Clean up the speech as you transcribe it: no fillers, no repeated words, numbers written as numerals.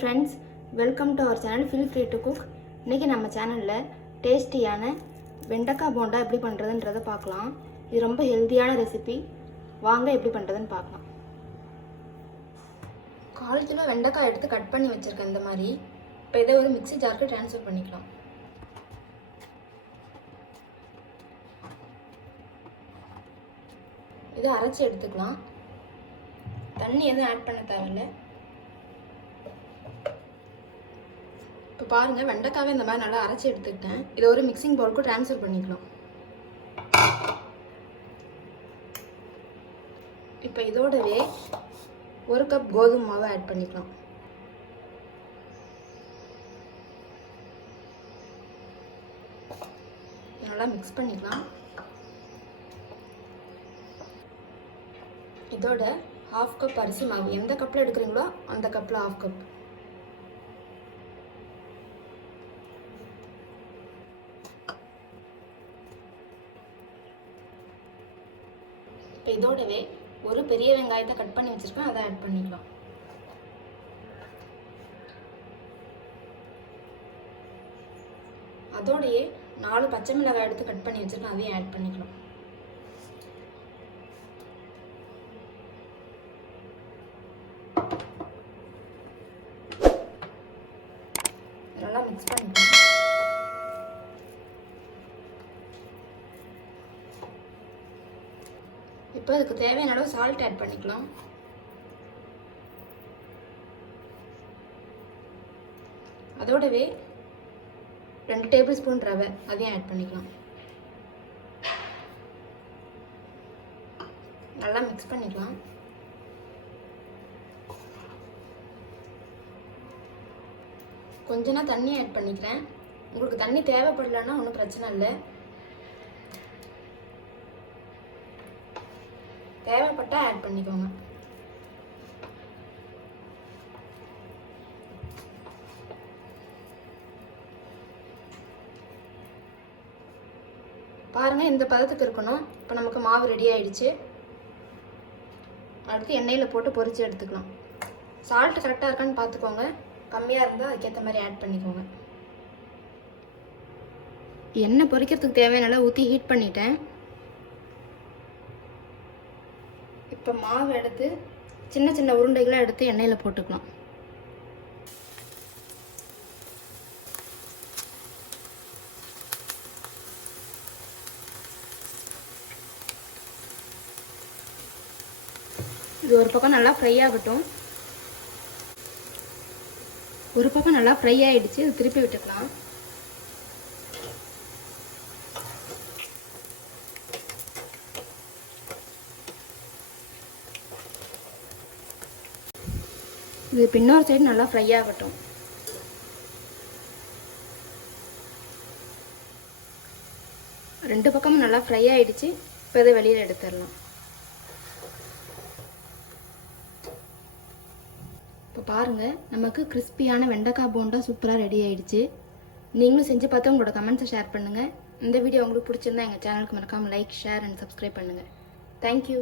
friends, welcome to our channel. Feel free to cook. இன்னைக்கு நம்ம சேனல்ல டேஸ்டியான வெண்டைக்காய் போண்டா எப்படி பண்றதுன்றதை பார்க்கலாம். இது ரொம்ப ஹெல்தியான ரெசிபி. வாங்க எப்படி பண்றதுன்னு பார்க்கலாம். 1/4 கிலோ வெண்டைக்காய் எடுத்து கட் பண்ணி வச்சிருக்கேன் இந்த மாதிரி. இப்போ இதை ஒரு மிக்ஸி ஜாருக்கு ட்ரான்ஸ்ஃபர் பண்ணிக்கலாம். இதை அரைச்சி எடுத்துக்கலாம். தண்ணி எதுவும் ஆட் பண்ண தேவையில்லை. இப்போ பாருங்கள், வெண்டைக்காவே இந்த மாதிரி நல்லா அரைச்சி எடுத்துக்கிட்டேன். இதை ஒரு மிக்சிங் பவுலுக்கு ட்ரான்ஸ்ஃபர் பண்ணிக்கலாம். இப்போ இதோடவே 1 கப் கோதுமை மாவை ஆட் பண்ணிக்கலாம். நல்லா மிக்ஸ் பண்ணிக்கலாம். இதோட 1/2 கப் அரிசி மாவு, எந்த கப்பில் எடுக்கிறீங்களோ அந்த கப்பில் 1/2 கப். இப்போ இதோடவே ஒரு பெரிய வெங்காயத்தை கட் பண்ணி வச்சுருக்கேன், அதை ஆட் பண்ணிக்கலாம். அதோடையே 4 பச்சை மிளகாய் எடுத்து கட் பண்ணி வச்சுருக்கேன், அதையும் ஆட் பண்ணிக்கலாம். நல்லா மிக்ஸ் பண்ணிக்கலாம். இப்போ அதுக்கு தேவையான அளவு சால்ட் ஆட் பண்ணிக்கலாம். அதோடவே 2 டேபிள் ஸ்பூன் ரவை, அதையும் ஆட் பண்ணிக்கலாம். நல்லா மிக்ஸ் பண்ணிக்கலாம். கொஞ்ச நான் தண்ணி ஆட் பண்ணிக்கிறேன். உங்களுக்கு தண்ணி தேவைப்படலன்னா ஒன்றும் பிரச்சனை இல்லை. தேவைப்பட்டா ஆட் பண்ணிக்கோங்க. பாருங்க, இந்த பதத்துக்கு இருக்கணும். இப்போ நமக்கு மாவு ரெடி ஆயிடுச்சு. அடுத்து எண்ணெயில் போட்டு பொரிச்சு எடுத்துக்கலாம். சால்ட் கரெக்டாக இருக்கான்னு பார்த்துக்கோங்க. கம்மியாக இருந்தால் அதுக்கேற்ற மாதிரி ஆட் பண்ணிக்கோங்க. எண்ணெய் பொரிக்கிறதுக்கு தேவையான அளவு ஊற்றி ஹீட் பண்ணிட்டேன். இப்போ மாவு எடுத்து சின்ன சின்ன உருண்டைகளாக எடுத்து எண்ணெயில் போட்டுக்கலாம். இது ஒரு பக்கம் நல்லா ஃப்ரை ஆகட்டும். ஒரு பக்கம் நல்லா ஃப்ரை ஆகிடுச்சு, இது திருப்பி விட்டுக்கலாம். இது இன்னொரு சைடு நல்லா ஃப்ரை ஆகட்டும். ரெண்டு பக்கமும் நல்லா ஃப்ரை ஆகிடுச்சு. இப்போ இதை வெளியில் எடுத்துடலாம். இப்போ பாருங்கள், நமக்கு கிறிஸ்பியான வெண்டைக்காய் போண்டா சூப்பராக ரெடி ஆகிடுச்சு. நீங்களும் செஞ்சு பார்த்தா உங்களோட கமெண்ட்ஸை ஷேர் பண்ணுங்கள். இந்த வீடியோ உங்களுக்கு பிடிச்சிருந்தா எங்கள் சேனலுக்கு மறக்காமல் லைக், ஷேர் அண்ட் சப்ஸ்கிரைப் பண்ணுங்கள். தேங்க்யூ.